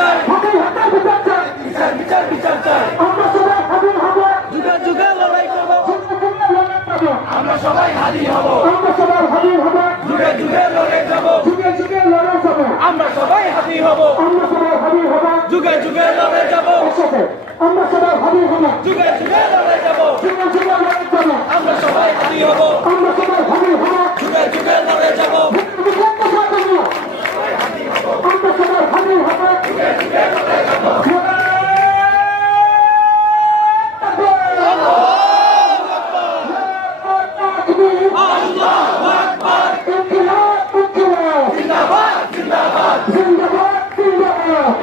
চাই, হাতে হাতে বিচার চাই, বিচার বিচার বিচার চাই। আমরা সবাই হাজির হব, যুগে যুগে লড়াই করব, যুগে লড়াই করব, আমরা সবাই হাজির হব। আমরা সবাই হাজির হব, যুগে যুগে লড়াই যাব, যুগে লড়াই যাব, আমরা সবাই হাজির হব। আমরা সবাই হাজির হব, যুগে যুগে লড়াই যাব, একসাথে আমরা সবাই হাজির হব, যুগে যুগে লড়াই যাব, যুগে লড়াই যাব, আমরা সবাই হাজির হব। আমরা সবাই হাজির হব, যুগে যুগে লড়াই যাব, আমরা সবাই হাজির হব, যুগে যুগে লড়াই যাব। আল্লাহু আকবার, জিন্দাবাদ জিন্দাবাদ,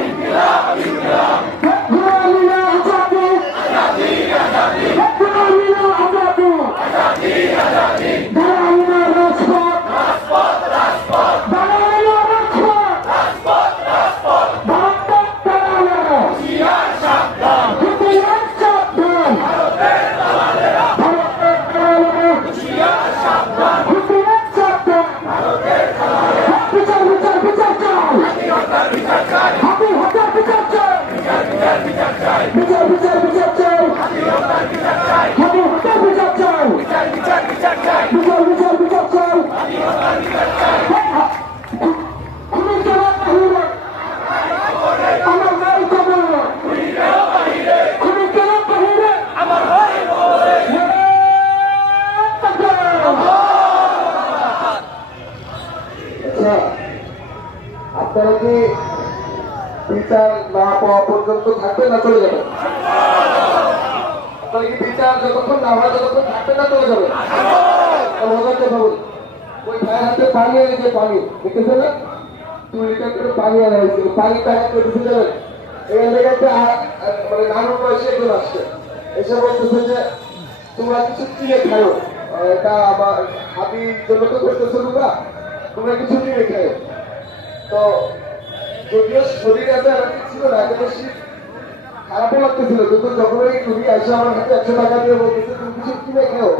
ইনকিলাব ইনকিলাব, আজাদি আজাদি, আজাদি আজাদি, রাজপথ রাজপথ, রাজপথ রাজপথ, হুঁশিয়ার সাবধান, ভারতের দালালেরা, হুঁশিয়ার সাবধান, ভারতের দালালেরা। স্বাধীনতার বিচার চাই, বিচার বিচার বিচার চাই, স্বাধীনতার বিচার চাই, বিচার বিচার বিচার চাই, স্বাধীনতার বিচার চাই। খুনিদেরও বাহিরে, আমার হয় বলে, আচ্ছা, আপনারা কি বিচার না পাওয়া পর্যন্ত থাকবেন না চলে যাবেন? আপনারা কি বিচার যতক্ষণ না হয় ততক্ষণ থাকবেন না চলে যাবেন? মজার কথা বলি, ওই ভাইয়ের হাতে পানি এনে যে পানি দেখতেছে না, 2 লিটার করে পানি আনা হয়েছিল, পানি প্যাকেট করে দিতে যাবেন। এখান থেকে একটা মানে নানুর বয়সে একজন আসছে, এসে বলতেছে যে তোমরা কিছু কিনে খাও, এটা আমার হাতির জন্য তো করতেছো তোমরা কিছু কিনে খাও। তো যদিও শরীর এত এলার্জি ছিল না, এত বেশি খারাপও লাগতেছিল, কিন্তু যখন ওই তুমি এসে আমার হাতে 100 টাকা দিয়ে বলতেছে তুমি কিছু কিনে খেও,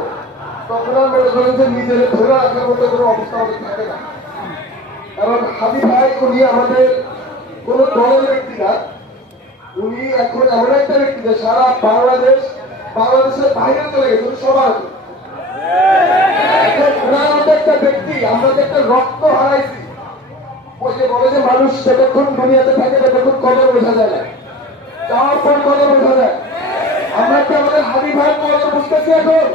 তখন আর মনে করেন যে নিজের ধরে রাখার মতো কোনো অবস্থা আমাদের থাকে না। কারণ হাবি ভাই উনি আমাদের কোনো দলের ব্যক্তি না, উনি এখন এমন একটা ব্যক্তি যে সারা বাংলাদেশের বাইরে চলে গেছে, উনি সবার এখন ওনার মতো একটা ব্যক্তি, আমরা যে একটা রক্ত হারাইছি, ওই যে বলে যে মানুষ যতক্ষণ দুনিয়াতে থাকে ততক্ষণ কদর বোঝা যায় না, যাওয়ার পর কদর বোঝা যায়। আমরা কি আমাদের হাবি ভাই কদর বুঝতেছি এখন?